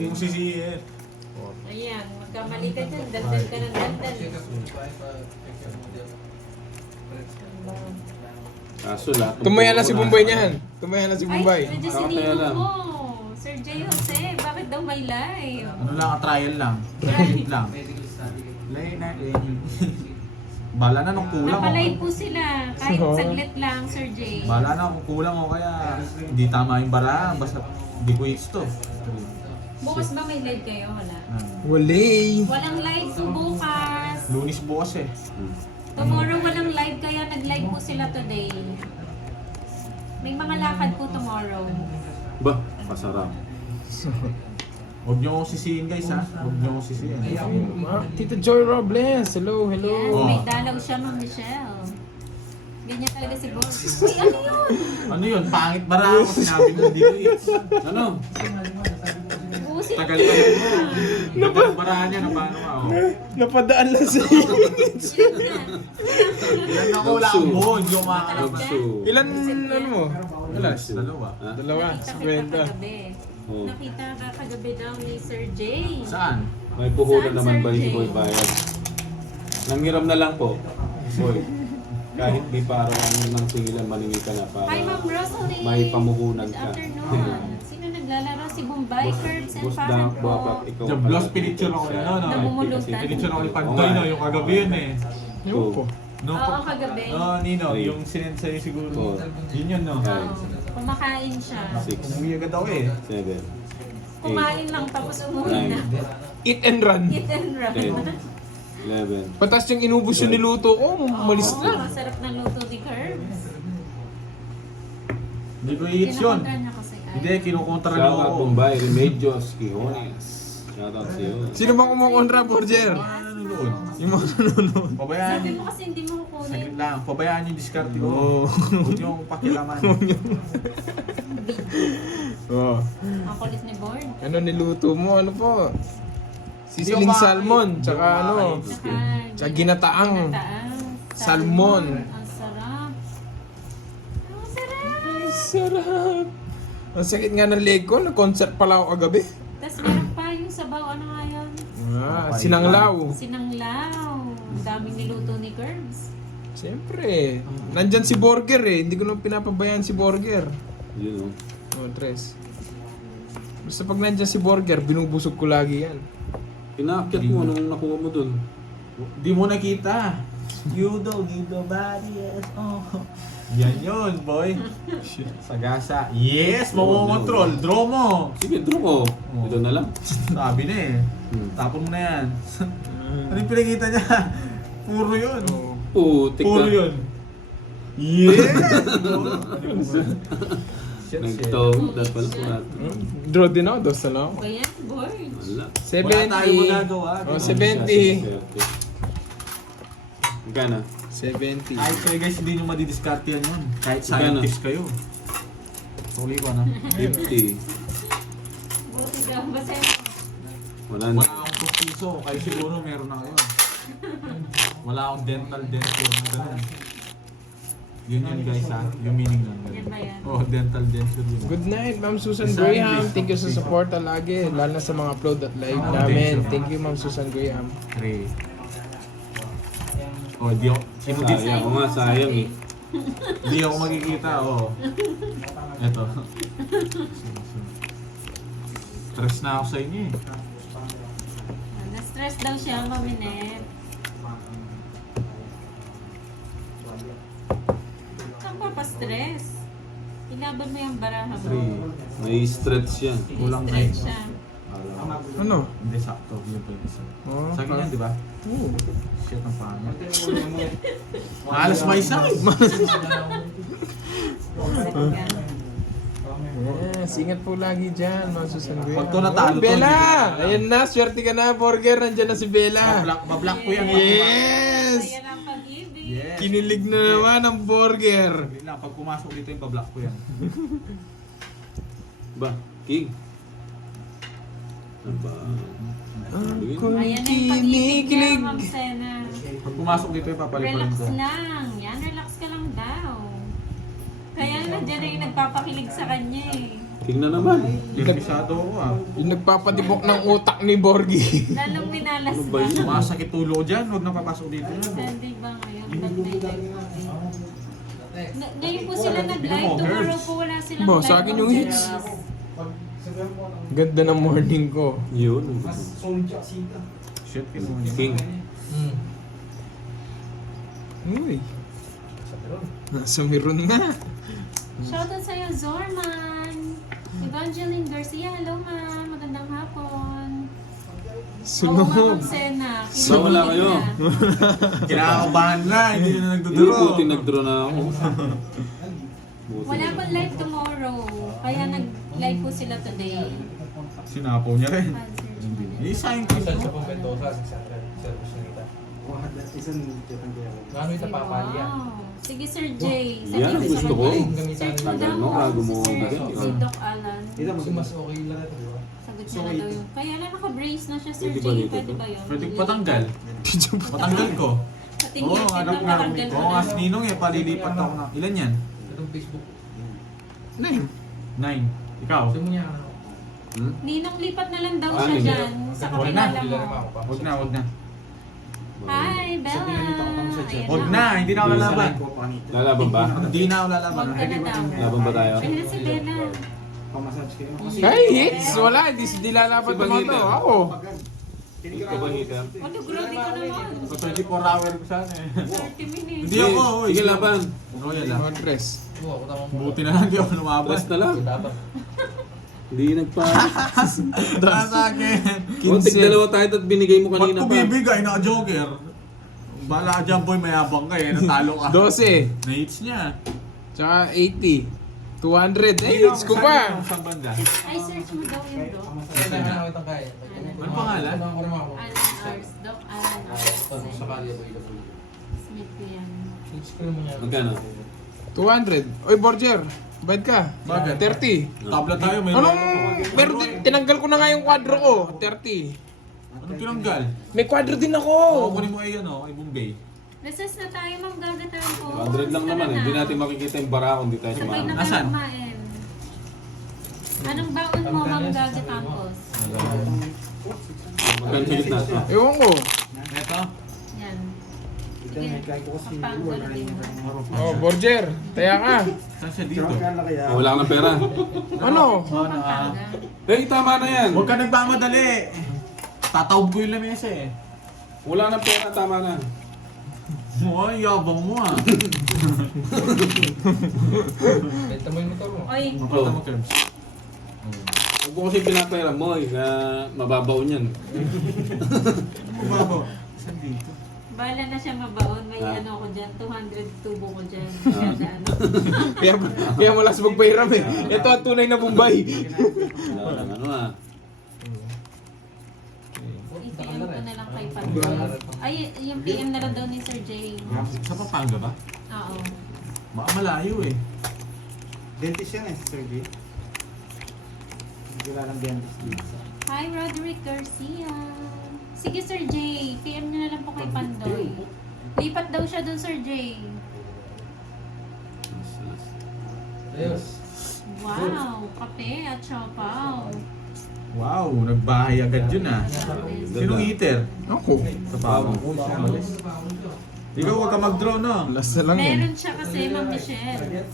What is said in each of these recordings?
Yung CCF. Ayan, magkamali ka dyan. Dandan ka ng dandan. Kaso lahat. Tumaya na si Bombay niyan. Tumaya na si Ay, Bombay. nandiyan si Nakataya Nino lang. mo. Sir J. Jose, bakit daw may live? Ano lang, trial lang. Legit lang. Lay na, Bala na nung kulang. Napalay po sila. Kahit Oo. saglit lang, Sir J. Bala na kung kulang o kaya hindi tama yung baraan. Basta hindi ko hits to. Bukas ba may live kayo? Wala. Wali. Walang live po bukas. Lunis bukas eh. Tomorrow walang live kaya nag-live po sila today. May mga lakad po tomorrow. Bah, masarap. Huwag niyo akong sisihin guys ha. Huwag niyo akong sisihin. Tito Joy Robles. Hello, hello. Yes, may dalaw siya, Ma'am Michelle. Ganyan talaga si Boss. Uy, ano yun? Ano yun? Pangit baraan ko sinabi mo. Hindi ko hits. Ano? Busin. Tagal ka yun mo. Tagal baraan niya na paano ka. Oh. Napadaan lang sa iyo. Ilan na ko lang mo. Hindi ko makakalap. Lagso. Ilan ano mo? Alas. Dalawa. Ha? Dalawa. Nakita kita 50. kagabi. Oh. Nakita ka kagabi daw ni Sir J. Saan? May puhulan Saan, naman Sir ba yung Jay? boy bayad? Nanghiram na lang po. Boy. Kahit di para ng singilan, maningil ka na para Hi, Ma'am Rosalie. may pamuhunan Good ka. afternoon. Sino naglalaro? Si Bombay, Curbs, and Boss Pahan Dank, po. Bobak, ikaw. The Blos Pinicture ako na no. Namumulutan. Pinicture ako ni Pantoy no. Yung kagabi yun eh. Yung po. No, Oo, kagabi. Nino, Three. yung sinend sa'yo siguro. Four. Yun yun no. Five. Oo. Kumakain siya. Six. Umuwi agad ako eh. 7. Kumain lang tapos umuwi na. Eat and run. Eat and run. 11. Patas yung inubos yung niluto ko. Malis Oo, na. masarap na luto ni Curbs. Hindi ko i-hits yun. Kinakontra niya kasi. Hindi, kinukontra niyo Shoutout ako. Bombay, Remedios, Quijones. Shoutout sa'yo. Sino bang kumukontra, Borger? Nanonood. Yung mga nanonood. Pabayaan Sabi niyo. mo kasi hindi mo kukunin. Saglit lang. Pabayaan yung diskarte ko. Oo. Huwag niyo akong pakilaman. Oh. Ang kulit ni Born. Ano niluto mo? Ano po? Hindi Sisiling ako salmon. makakain. Tsaka Hindi ako ano? makakain. Tsaka ginataang. Salmon. Ang sarap. Ang sarap. Sarap. Ang sakit nga ng leg ko. Nag-concert pala ako kagabi. Tapos meron pa yung sabaw. Ano nga yun? Sinanglaw. Sinanglaw. Ang daming niluto ni Curbs. Siyempre. Nandyan si Borger eh. Hindi ko nang pinapabayaan si Borger. Yun o. Oh, tres. Basta pag nandyan si Borger, binubusog ko lagi yan. Pinaakyat mo nung nakuha mo dun. Di mo nakita. You don't give the body yes. Oh. Yan yun, boy. Sagasa. Yes, mamomontrol. Draw mo. Sige, draw ko. Oh. Ito na lang. Sabi na eh. Tapon mo na yan. Ano yung pinakita niya? Puro yun. Oh. Putik Puro ka. yun. Yes! Shit, shit. Nagtawag pala po natin. Draw din ako, dos na lang. Ba yan, Born? Wala. Wala tayong 70. magagawa. Oh, Di ba? 70. Magkano? 70. Kahit kayo guys, hindi nyo madidiskarte yan yun. Kahit Magkano? scientist kayo. Tuloy ko na. 50. Buti ka. Basta Wala na. Wala akong 2 piso. Kayo siguro meron na kayo. Wala akong dental denture. Ganun. Yun yun guys ha. Yung meaning nun. yan ba yan? Oh, dental denture yun. Good night, Ma'am Susan Sorry, Graham. please. Thank you sa support lagi. Lalo na sa mga upload at live namin. Thank you, Ma'am Susan Graham. 3. Oh, di ako. Sayang. Oo nga, sayang eh. Di ako makikita. Oh. Eto. Stress na ako sa inyo eh. Na-stress daw siya, Maminet. Saan pa pa-stress? Ilaban mo yung baraha mo. 3. May stretch yan. Kulang na Stress yun. siya. Ano? Hindi sakto. Yun pa yung isa. Oh, Sa akin yan, di ba? Oh. Shit, ang pangit. Alas may isa. Yes, ingat po lagi dyan, Ma'am Susan Graham. Pag to natalo to, Bella! hindi ko- Ayan na, swerte ka na, Borger. Nandiyan na si Bella. Bablock ko yan. Yes! Ayan ang pag-ibig. Yes. Kinilig na naman ang Borger. Hindi lang, pag pumasok dito yung bablock ko yan. Ba? King? Ano ba? Ayan ang pag-ibig niya, Ma'am Sena. Pag pumasok dito yung papaliparin Relax ko. lang. Yan, relax ka lang daw. Kaya na dyan na yung nagpapakilig sa kanya eh. Tingnan naman. Pisado ko ah. Yung nagpapadibok ng utak ni Borgie. Lalong minalas Ano ba ba? yun? Sumasakit ulo dyan, huwag na papasok dito. Hindi ba ngayon? Nag-live po. Ngayon po sila nag-live. Tomorrow po wala silang Bo, live. sa akin yung on hits. Jazz. Ganda ng morning ko. Yun. Shit, King. Uy. Nasa meron nga. Shoutout sa'yo, Zorman. Evangeline Garcia, hello ma'am. Magandang hapon. Oo, Sunog. Ma'am Sena. Nawala kayo. Kinakabahan na, hindi na Hindi, nagduduro. buti nag-draw na ako. Buti Wala na. pang live tomorrow. Kaya nag-live po sila today. Sinapo niya rin. Eh, sayang ko. Wow. Sige Sir Jay. Yan ang gusto ko. Sir Jay Tagal daw mo, po. gumawa Si na Sir rin. si Doc Alan. Mas okay lang ito, di ba? Sagot niya na daw yun. Kaya na naka-brace na siya Sir Pwede ba Jay. dito Pwede to? ba yun? Pwede patanggal. Patanggal ko. Patingin, Oo, hanap na. patanggal ko Oo, na. as Ninong eh, palilipat ako na. Ilan yan? Itong Facebook. 9. Ikaw? Gusto mo niya ano? Hmm? Ninong lipat na lang daw Ah, siya hindi. dyan sa kakilala mo. Huwag na, huwag na. Hi, Bella! Ayan Huwag na, hindi na ako lalaban. Lalaban ba? Hindi na ako lalaban. Huwag ka na daw. Laban ba tayo? Ayan si Bella. Ay, hits! Wala, hindi lalaban Si Bagita. tumato. Ako. Ito ba hitter? Ano, grabe ka naman. Sa 24 hour ko sana eh. 30 minutes. Hindi ako, oy. Sige, laban. Royal ah. Mga dress. Oo, ako tama mo. Buti na lang di ako lumabas. Press na lang. Dapat. Hindi nagpa... Para sa akin. O, tig-dalawa tayo at binigay mo Ba't kanina ko pa. bibigay na joker? Bala ka dyan boy, mayabang ka eh. Natalo ka. 12. Na-hits niya. Tsaka 80. 200. Eh, hits ko pa. Saan banda? Ay, search mo daw yun, Doc. Kailangan kitang kaya. Ano pangalan? Ano ko naman ako? Alan Ars. Doc Alan Ars. Pag sakali ako ito. Smith ko yan. Hits ko naman yan. Magkano? 200. Oy, Borger. Bayad ka. Bakit? 30. Tabla tayo, may Anong... Pero tinanggal ko na nga yung kwadro ko. 30. Anong tinanggal? May kwadro din Oo, ako. kunin mo ay ano, ay Bombay. Recess na tayo, Ma'am Gagatan po. 100 lang naman eh. Hindi natin makikita yung bara kung di tayo Sabay na sumama. kayo Asan? kumain. Anong baon mo, Ma'am Gagatampos? Magkano higit natin? Ewan ko. Ito? Yan. Sige, papanggal din mo. Oh, Borger. Taya ka. Saan siya dito? Oh, wala ka ng pera. Ano? Pampanga. Eh, tama na yan. Huwag ka nagmamadali. Tatawag ko yung lamesa eh. Wala ng pera, tama na. Ay, yabang mo ah. Benta mo yung motor mo. Oy, Mapata mo, Kerbs. Huwag mo kasi pinapera mo eh, na mababaw niyan. Kumabo. Saan dito? bahala na siya mabaon. May Ah. ano ko dyan, 200 tubo ko dyan. Kada ano. Kaya malas magpahiram eh. Ito ang tunay na Bombay. Wala lang ano ah. I-PM ko na lang kay Pandoy. Ay, yung PM na lang daw ni Sir Jay. Sa Pampanga ba? Oo. Baka malayo eh. Dentist yan eh, Sir G. Wala ng dentist dito. Hi, Roderick Garcia. Sige, Sir Jay. PM nyo na lang po kay Pandoy. Lipat daw siya dun, Sir Jay. Ayos. Wow, kape at siopaw. Wow, nagbahay agad yun ah. Sinong eater? Ako. Sa pawang ko. Ikaw huwag ka mag-draw no? Last na lang yan. Meron siya kasi, Ma'am Michelle.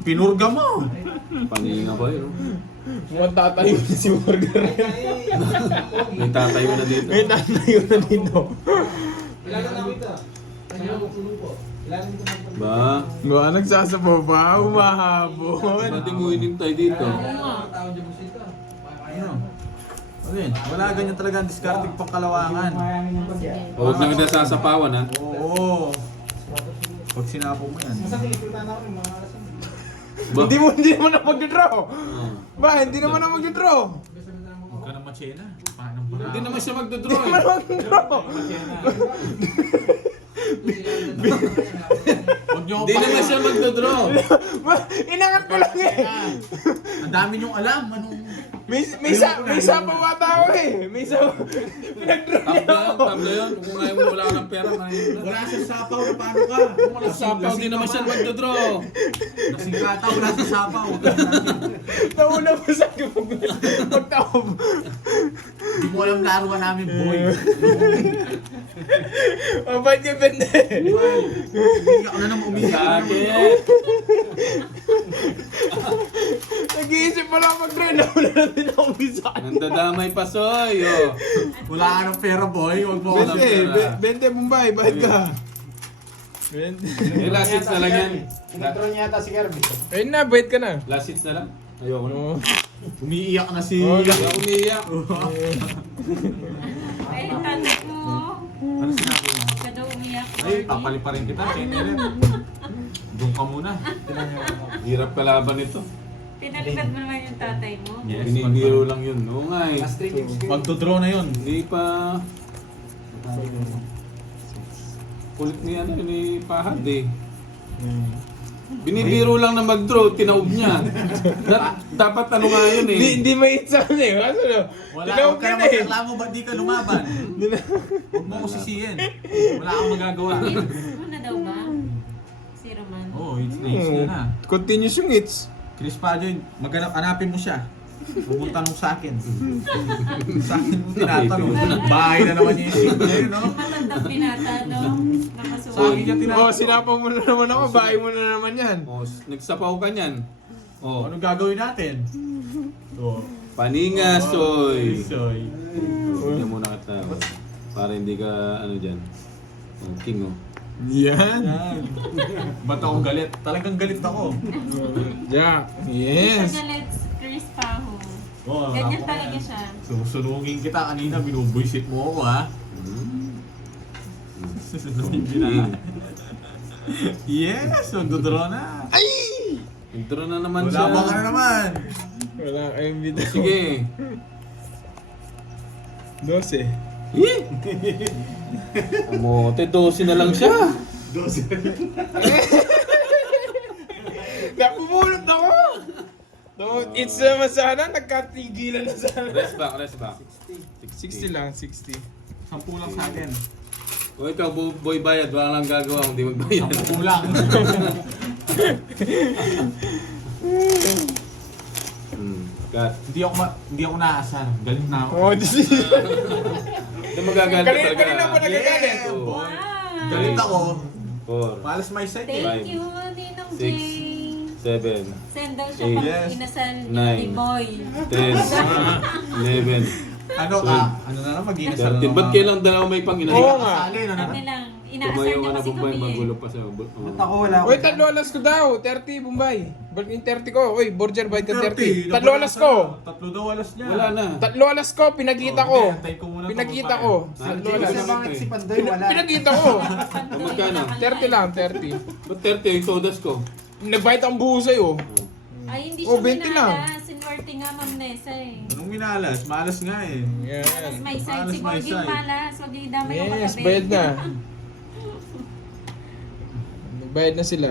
Pinurga mo. Panginga ba yun? Mukhang tatayo na si Burger. May tatayo na dito. May tatayo na dito. Ba? Ba, nagsasabaw pa, humahabol. Pwede mo inintay dito. Ano? Alin, wala ganyan talaga ang discarding pang kalawangan. Huwag na kita sasapawan ha. Oo. Pag sinapo mo yan. Ba? Hindi naman na mag-draw. Ah. Ba, hindi naman na mag-draw. Huwag ka na machena. Paano ba? Hindi naman siya magdodraw Hindi eh. naman mag-draw. Huwag niyo Hindi naman siya magdodraw. Ba, inangat ko lang eh. Ang dami niyong alam. Anong may sapaw ata ako eh. May sapaw. Pinag-draw niya ako. Tabla yun. Kung ngayon mo wala ka ng pera, ngayon na. Wala sa sapaw, na paano ka? Wala sapaw, di naman siya magdodraw. Lasing ka ata, wala sa sapaw. Nauna mo sa akin pagtaob. Hindi mo alam laruan namin, boy. Mabait niya, Bende. Umiyak na naman, umiyak. Sakit. Nag-iisip pa lang mag-draw na wala na din ako minsan. Nandadamay pa, Soy. Oh. Wala ka ng pera, boy. Huwag mo alam. Bende, Mumbai, bayad ka. Bende. Yung last hits na lang yan. Pinatron niya ata si Kirby. Ayun na, bayad ka na. Last hits na lang. Ayoko na. Oo. Umiiyak na si... Oh, Wala umiiyak. Ay, tatay ko. Ano sinabi mo? Ka daw umiyak. Ay, papali pa rin kita. Kaya rin. Doon ka muna. Hirap kalaban ito. Pinalipad mo naman yung tatay mo. Yes, Binibiro lang yun. Oo nga eh. Last 3 games ko. Magdodraw na yun. Hindi pa... Kulit ni ano, ni Pahad eh. Binibiro lang na mag-draw, tinaob niya. Dapat ano nga yun eh. Hindi may itsa eh. Kaso no, Wala tinawag ka ka na na eh. magreklamo, ba't di ka lumaban? Huwag mo ko sisihin. Wala kang magagawa. Hits mo na daw ba? Si Roman. Oo, it's na. Continuous yung hits. Chris Padyo, hanapin mo siya. Huwag mong tanong sa akin. Sa akin mo tinatanong. Bahay na naman yung isip niya yun, no? Matandang binata, no? Nakasuwa. Sa akin niya tinatanong. Oh, sinapaw mo na naman ako. Bahay mo na naman yan. Oh, nagsapaw ka niyan. Oh, Anong gagawin natin? So, paninga, Soy. Soy. Hindi mo nakata. Para hindi ka ano dyan. Oh, king oh. Yan. Yan. Ba't ako galit? Talagang galit ako. Jack. Yes. Yes. Let's Chris Paho. Oh, Ganyan ako talaga yan. siya. Susunugin kita kanina, binubuisit mo ako, ha? Susunugin kita. Yes! Magdodraw na! Ay! Intro na naman Wala siya. ba ka na naman? Wala kayong bitaw. Sige. 12. Amote, 12 na lang siya. Napumulot ako! No, it's naman sana, nagkatigilan na sana. Rest back, rest back. 60 lang, 60. 10 lang sa akin. O ikaw, boy bayad, wala lang gagawa kung di magbayad. 10 lang. Cut. Hindi ako naasar. Galit na ako. Oh, this is... Hindi magagalit ka talaga. Kanina pa nagagalit. Yeah, Oh. boy. Wow! Galit ako. 4, Malas may side eh. Thank you, Ninong Six. Jay. 7, Send daw siya Eight. pang Yes. inasal Nine. ni Boy. 10, 11, Ano ka? Ano na lang mag-iinasal 13. Ba't kailang dalawa may pang Oo inasal? nga. Kasali na Ano naman. lang, inaasar Tumayo niya ka na kasi Bombay, kami eh. magulo pa siya. Ba't ako wala ako? Uy, tatlo alas ko daw. 30, Bombay. Balik yung 30 ko. Uy, Borger, bayad ka 30. 30. Tatlo alas ko. Tatlo daw alas niya. Wala na. Tatlo alas ko, pinagkita ko. Hindi, antayin ko muna to, Pinagkita babae. ko. Ah, Tatlo hindi alas. ko Sa na- bakit si Pandoy wala? Pinagkita ko. Pandoy, Magkano? nakakalain. 30 lang, 30. Ba't 30 yung sodas ko? Nagbayad ang buho sa'yo. Ay, hindi Oh, siya 20 lang. minalas. Sinwerte nga, Ma'am Nessa eh. Anong minalas? Malas nga eh. Malas Yan. may side. Malas Si may Borging side. malas. Huwag niyo idamay yung Yes, katabi. bayad na. Nagbayad na sila.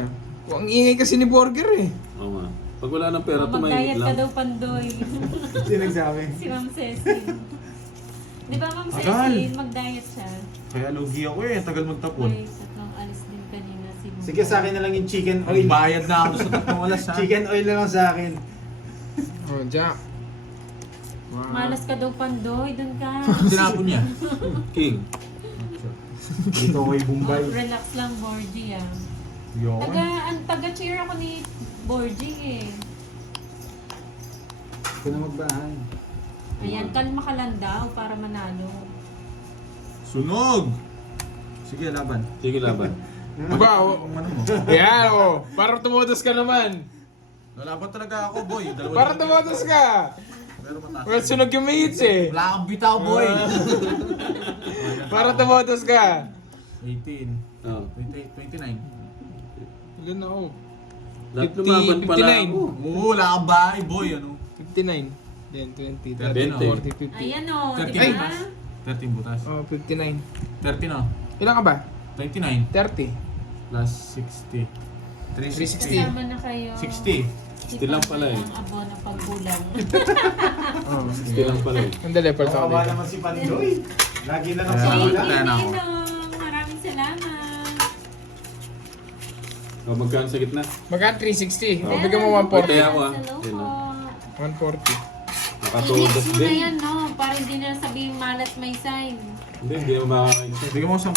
Ang ingay kasi ni Borger eh. Oo nga. Pag wala ng pera, Oh, tumahimik mag-diet ka lang. daw, Pandoy. Sino nagsabi? Si Ma'am Cecil. Di ba, Ma'am Agal. Cecil, mag-diet siya? Kaya lugi ako eh. Tagal magtapon. Ay, tatlong alis din kanina si Ma'am. Sige, sa akin na lang yung chicken oil. Bayad na ako sa tatlong alas ha. Chicken oil na lang sa akin. Oh, Jack. Wow. Malas ka daw, Pandoy. Doon ka. Tinapon niya. King. Dito ako yung Bombay. Relax lang, Borgie ah. Yun. Taga-cheer ako ni Borgie eh. Ito na magbahay. Ayan, kalma ka lang daw para manalo. Sunog! Sige, laban. Sige, laban. Aba, Kung ano mo. yan oh. Para tumutos ka naman. Lalaban talaga ako, boy. Dalawa Para lang. tumutos ka. Pero mataas. Wala sunog yung mates eh. Wala kang bitaw, boy. Para tumutos ka. 18. Oh. 29. Ilan ako? Lahat 50, lumaban pala 59. ako. Oo, wala kang bahay, boy. Ano? 59. Then 20, 20. 30, 40, 50. Ayan o, 30 di ba? butas. 13 butas. Oh, 59. 30 no? Ilan ka ba? 29 30. plus 60. 360. Kasama na kayo. 60. Still lang pala eh. Ang abono pagbulang. Oh. Still lang pala eh. Ang dali, pala Kawawa dito. naman si Pandoy. Lagi na lang Kaya sa Thank you, wala na ako. Ninong. Maraming salamat. O, magkano sa gitna? Magka 360. Oh. Bigyan mo Pati 140. ako ah. Hello Yun, po. ah. 140. Nakatudas I-mix mo na din. yan, no? Para hindi na sabihin malat may sign. Hindi mo makakain. Bigyan mo 10.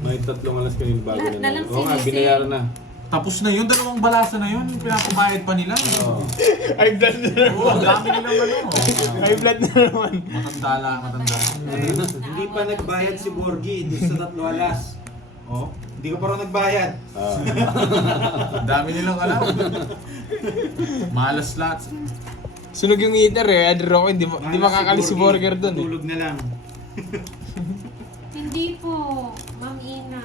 May 3 alas kanina bago Lahat na na. lang Oo nga, sinisig. binayaran na. Tapos na yun, dalawang balasa na yun. Pinapabayad pa nila. Oo. High blood na Oo, ang dami nilang ano. High blood na naman. Matanda. Hindi pa nagbayad si Borgie doon sa 3 alas. Oh, hindi ka pa rin nagbayad. Ah. Ang dami nilang alam. Malas lahat. Sunog yung heater eh. Adro ko, hindi Malas makakalis si Borgie. Burger dun eh. Tulog na lang. Hindi po, Ma'am Ina.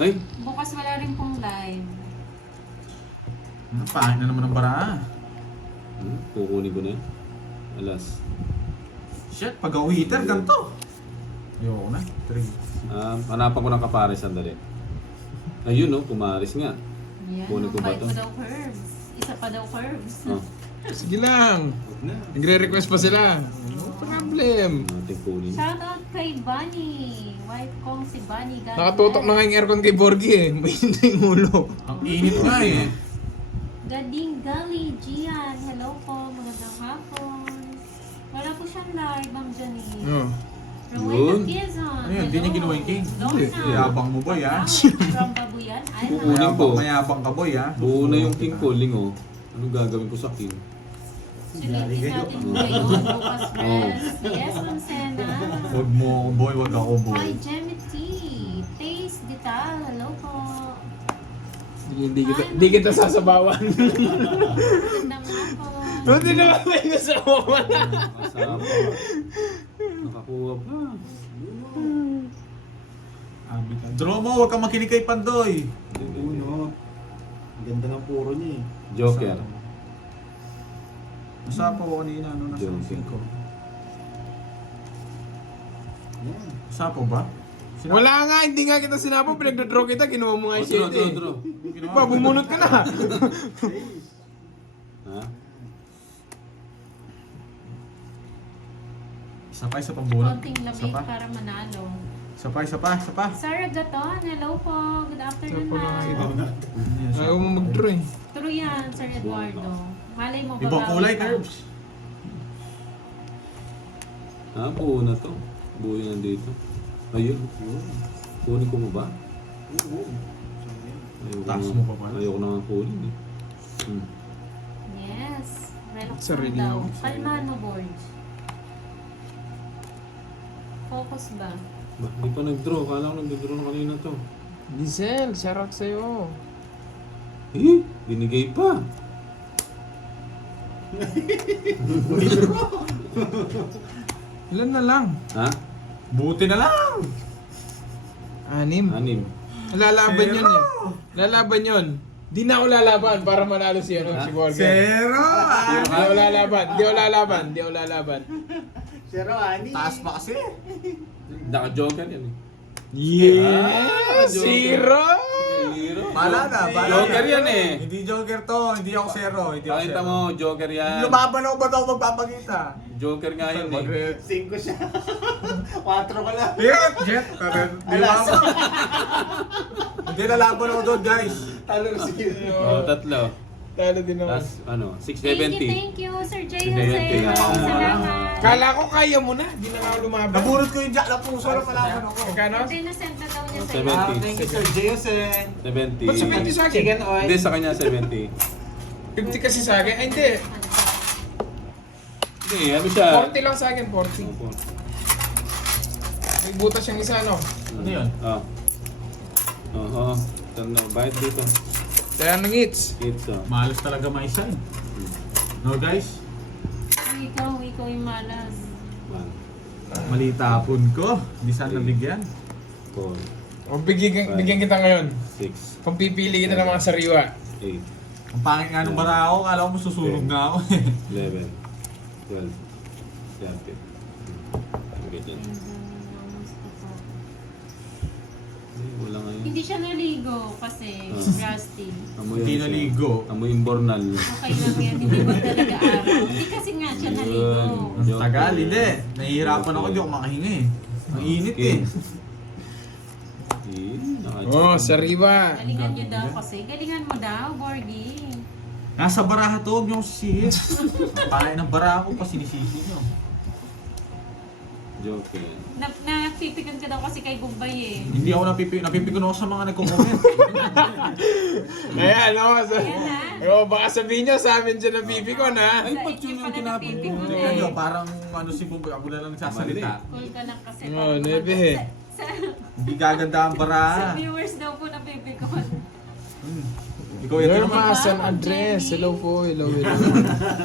Ay, Bukas wala rin pong live. Pangit na naman ang bara. kukunin ko na yun. Alas. Shit, pag heater, ganito. Ayoko na. 3. Hanapan ko ng kapares, sandali. Ayun no, pumaris nga. Yan, Kunin ko ba bite to? mo daw curves. Isa pa daw curves. Oh, Sige lang. Huwag na. Nagre-request pa sila. No problem. ating kunin. Shoutout kay Bunny. Wife kong si Bunny. God Nakatutok na nga yung aircon kay Borgie eh. Mainit na yung ulo. Ang init nga eh. Gading Gali, Gian. Hello po. Magandang hapon. Wala po siyang live, Ma'am Janine. Oh. Rowena Yun. Quezon. Ano yun, di niya ginawa yung king? Hindi. Yabang mo boy ah. From Babuyan. Ay, Kukunin ko. Mayabang ka boy ah. Buo na yung king calling oh. Ano gagawin ko sa king? sulitin natin ngayon. Bukas rest. Yes, Ma'am Sena. Huwag mo ako boy, huwag ako boy. Hi, Jemmy T. Taste Vital. Hello po. Hindi kita sasabawan. Magandang hapon. Buti naman may kasama. Kasama. Nakakuha pa. Abi ka. Draw mo, huwag kang makinig kay Pandoy. Uno. Ang ganda ng puro niya eh. Joker. Usapan ko kanina, ano, nasa Joker. isip ko. Yan. Usapan ba? Sinabi- Wala nga, hindi nga kita sinapo. Pinagdodraw kita, kinuha mo nga yung Draw, shade draw, eh. draw. Pa, bumunot ka na. Ha? Isa pa, isa pang bunot. Konting Isa lamig pa. para manalo. Isa pa, isa pa, isa pa. Sarah Gaton. Hello po. Good afternoon, Ito po lang ma'am. Ayaw mo mag-draw eh. True yan, Sir Eduardo. Malay mo ba? Ibang kulay, Curbs. Buo na to. Buo yun nandito. Ayun. Kunin ko mo ba? Oo. Ayoko Taas na- mo pa pala. Ayoko na nga kunin eh. Yes. Relax Sarili lang daw. ako. Kalmahan mo, board. Focus ba? Ba, hindi pa nag-draw. Kala ko nag-draw na kanina to. Diesel, shoutout sa'yo. Eh, binigay pa. Ilan na lang? Ha? Buti na lang. 6. 6. Lalaban yun eh. Lalaban yun. Di na ako lalaban para manalo si si Borger. Zero. Di ako lalaban. Di ako lalaban. Di ako lalaban. Zero, ani. Taas pa kasi. Naka-joker yan eh. Yes! Zero! Zero. Bala na, bala Joker na. yan eh. Hindi joker to, hindi ako zero. Hindi ako Pakita zero. mo, joker yan. Lumaban ako ba ito magpapakita? Joker nga yun eh. 5 siya. 4 ka lang. Jet! Jet! Alas. Hindi lalaban ako doon, guys. Talo si Oh, 3. Talo din ako. Tapos ano, Thank 670. you, Sir Jay 670. Jose. Maraming salamat. Kala ko kaya mo na. Di na nga ako lumaban. Nabunot ko yung jack na puso na palaban ako. Magkano? Hindi na-send na daw niya sa'yo. 70. Thank you, Sir Jason. 70. Ba't 70 sa akin? Chicken oil. Hindi, sa kanya 70. 50 kasi sa akin. Ay, hindi. Hindi, ano siya? 40 lang sa akin, 40. Opo. May butas yung isa, no? Ano yun? Ah. Oo. Tanda, bayad dito. Kaya nang hits. Kids ah. Malas talaga maisan. No, guys? Ikaw yung malas. 1, Mali tapon ko. Hindi sana nabigyan. 4, O, bigyan kita ngayon. 6, Pampipili kita ng mga sariwa. 8, Ang pangit nga nung bara ako, kala ko masusunog na ako. 11, 12, 13. Okay, dyan. Wala ngayon. Hindi siya naligo kasi rusty. Amoy Hindi yan siya. naligo. Amoy imbornal. Okay lang yan, hindi mo talaga araw. Hindi kasi nga siya naligo. Ang tagal, hindi. Nahihirapan ako, hindi ako makahinga eh. Ang init eh. Oh, sariwa. Galingan nyo daw kasi. Galingan mo daw, Borgie. Nasa baraha to, huwag niyo ako sisihin. Ang palay ng baraha ko pa sinisisi niyo. Joke yan. Napipikon ka daw kasi kay Bombay eh. Hindi ako napipikon ako sa mga nagko-comment. Ayan, oh. Ayan na. Oh, baka sabihin nyo sa amin dyan napipikon, ha? Ay, Sa ba't inyo yun yung pala tinapon mo? napipikon Tingnan eh. niyo, parang ano si Bombay, ako na lang nagsasalita. Cool ka lang kasi. Oh, Parang nebe. sa Hindi gaganda ang baraha. viewers daw po napipikon. Ikaw ito Your naman. San Andres. Hello po, hello, hello.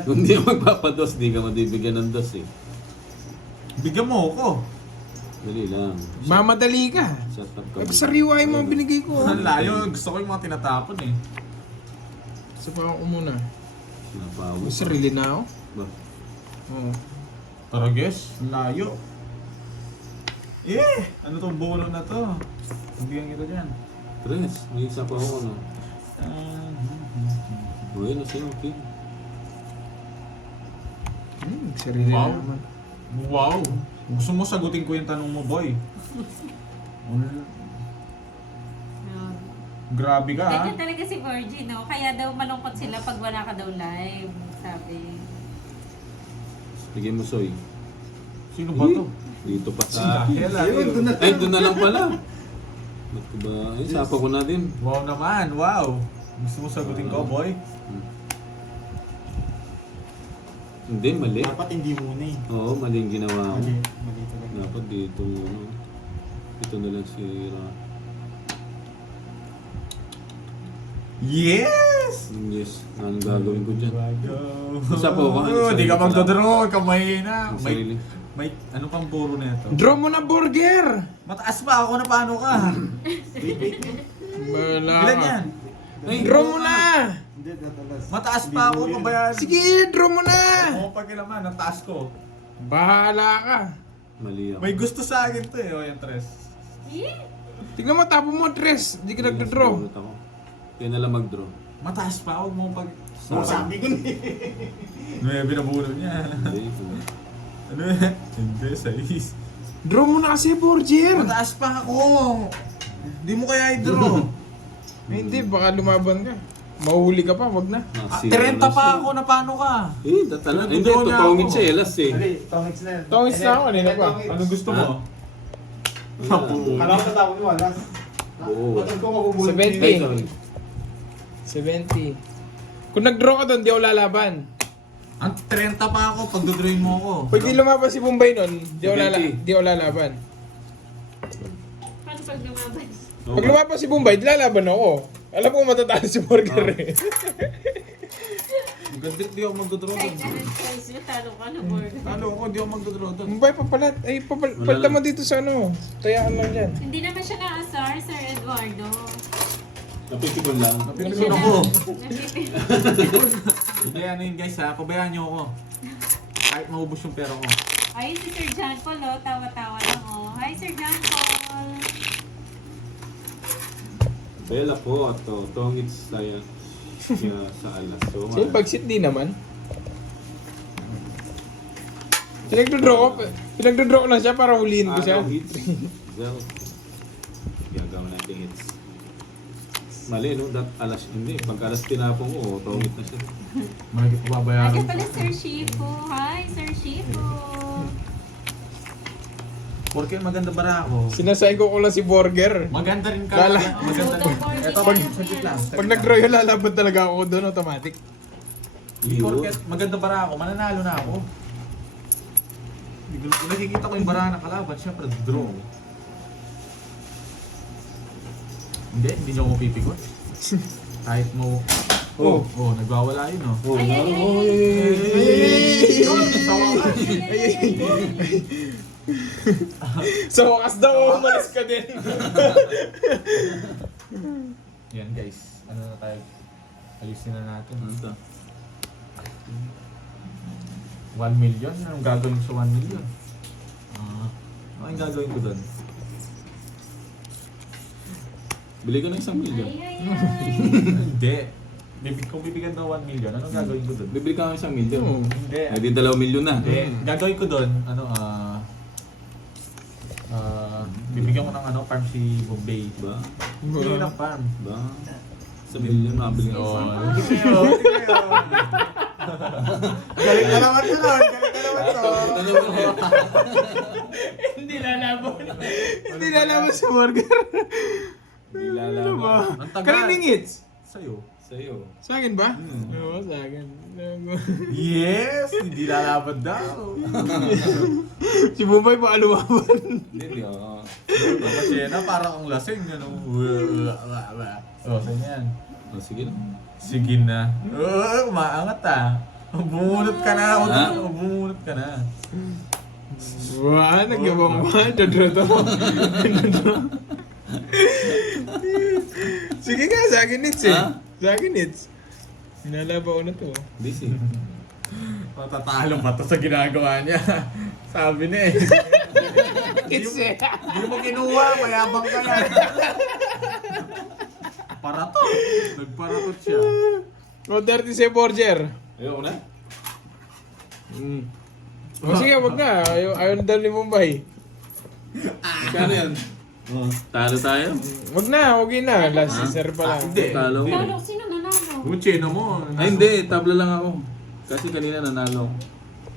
Kung di magpapados, di ka mabibigyan ng dos eh. Bigyan mo ako. Dali lang. Mamadali ka. Shut up ka. Sariwa yung mga binigay ko. Ang layo, gusto ko yung mga tinatapon eh. Sa pa ako muna. Sinapawo. May sarili na ako. Ba? Oh. Tara guys, ang layo. Ano tong bolo na to? Bigyan kita dyan. Tres. May isa pa ako, no? Uy, nasa yung pin. Sarili Wow. na naman. Wow! Gusto mo sagutin ko yung tanong mo, boy? Grabe ka, ha? Ganyan talaga si Borgie, no? Kaya daw malungkot sila pag wala ka daw live, sabi. Bigyan mo, Soy. Sino ba to? Dito pa sa... Ayun, doon na. Ay, doon na lang pala. Ba't ko ba? Ay, sapa ko na din. Wow naman, wow! Gusto mo sagutin ko, boy? Hindi, mali. Dapat hindi muna eh. Oo, mali yung ginawa ko. Mali talaga. Dapat dito, ano. Ito na lang si Ra. Yes! Yes, anong gagawin ko dyan? Go! Isa po ba? Isa Hindi ka rin magdodraw, kamay na. Ang May, sarili. may, ano pang puro na ito? Draw mo na burger! Mataas pa ako na paano ka? Bala Ilan ka. yan? Ay, Draw mo na! Hindi, tatalas. Mataas pa ako, pabayaan. Sige, draw mo na! Oo, pagkilaman, ang taas ko. Bahala ka. Mali ako. May gusto sa akin to eh, o yung tres. Eh? Tignan mo, tapo mo, Tres. Hindi ka nagdodraw. Sinulot ako. Kaya na lang mag-draw. Mataas pa ako, mo pag... Sabi ko na eh. May binabulot niya. Hindi. Ano yan? Hindi, sais. Draw mo na kasi, Borgier. Mataas pa ako. Hindi mo kaya i-draw. Hindi, baka lumaban ka. Mahuli ka pa, wag na. Ah, 30 pa ako, na paano ka? Eh, datala. Hindi, Nagdodraw niya tutungin ako. siya eh. Last eh. Dali, tongits na yan. Tongits na ako, kanina pa. Anong gusto mo? Kala ko tatawag mo, alas. Oo. Ba't ko makubulot 70. Ay, sorry. 70. Kung nag-draw ka doon, di ako lalaban. Ang 30 pa ako, pag dodrawin mo ako. Pag di lumaban si Bombay nun, di ako, 70. di ako lalaban. Paano pag lumaban? Oo. Pag lumaban si Bombay, di lalaban ako. Alam ko matatalo si Burger eh. Magandit, di ako magdodraw Kahit doon. anong choice mo, talo ka na, Borgie. Talo ako, di ako magdodraw doon. Bombay, papalat. Ay, palta mo dito sa ano. Tayaan lang dyan. Hindi naman siya naasar, Sir Eduardo. Napipikon lang. Napipikon ako. Napipikon. Hindi, ano yun guys ha, pabayaan niyo ako. Kahit maubos yung pera ko. Ayun si Sir John Paul, oh. Tawa-tawa lang, oh. Hi, Sir John Paul. Bella po, ato. Tongits saya. Kaya sa alas. So, Sa'yo, pag-sit di naman. Pinagdodraw ko lang siya para huliin ko siya. hits. Well, gagawin natin hits. Mali, no? Alas, hindi. Pag alas tinapong ko, tongit na siya. Mahigit ko babayaran. Aga pala Sir Shifu. Hi, Sir Shifu. Porque maganda bara ako. Sinasay ko lang si Burger. Maganda rin ka. Lala. Maganda rin. Ito, saglit lang. Pag nag-draw yun, lalaban talaga ako doon automatic. Porque maganda bara ako, mananalo na ako. Kung nakikita ko yung bara ng kalaban, syempre draw. Hindi niyo ako pipikot. Kahit mo... Oh. Nagwawala yun oh. Ay, ay, ay, Sa wakas daw, umalis ka din. Yan guys, ano na tayo? Ayusin na natin. Ano to? 1 million? Anong gagawin ko sa 1 million? Ano yung gagawin ko doon? Bili ka ng 1 million. Ay, ay, ay. Hindi. Kung bibigyan ng 1 million, anong gagawin ko doon? Bibili ka ng 1 million. Oo. Hindi. Ay di 2 million na. Hindi. Gagawin ko doon, bibigyan ko ng farm si Bombay. Ba? Bibigyan ng farm. Ba? 1 million mabili ka. Oo, hindi kayo. Galing ka naman ko nun. Galing ka naman ko. Hindi lalaban. Hindi lalaban si Burger. Hindi lalaban. Ang tagal. Kanining hits? Sa'yo. Sa'yo. Sa akin ba? Oo, sa akin. Yes! Hindi lalaban daw. Si Bombay pa lumaban. Hindi, oo. Kasi na parang ang lasing. Oh, saan yan? Oh, sige lang. Sige na. Umaangat ah. Bumunot ka na. Ha? Bumunot ka na. Wah, nagyabang ba? Dodro. Sige nga, sa akin hits eh. Ha? Sa akin hits. Nalaba ko na to. Busy. Matatalo pa to sa ginagawa niya. Sabi niya eh. Hits eh. Hindi mo kinuha. Mayabang ka na. Paratot. Nagparatot siya. O, 30 si Borger. Ayaw na? O sige, wag na. Ayaw na daw ni Mumbai. Kano yan? Oh, talo tayo? Wag na, okay na. Last season pa lang. Hindi. Talo. Lalo, sino nanalo? Chino mo. Ay hindi, tabla lang ako. Kasi kanina nanalo ako.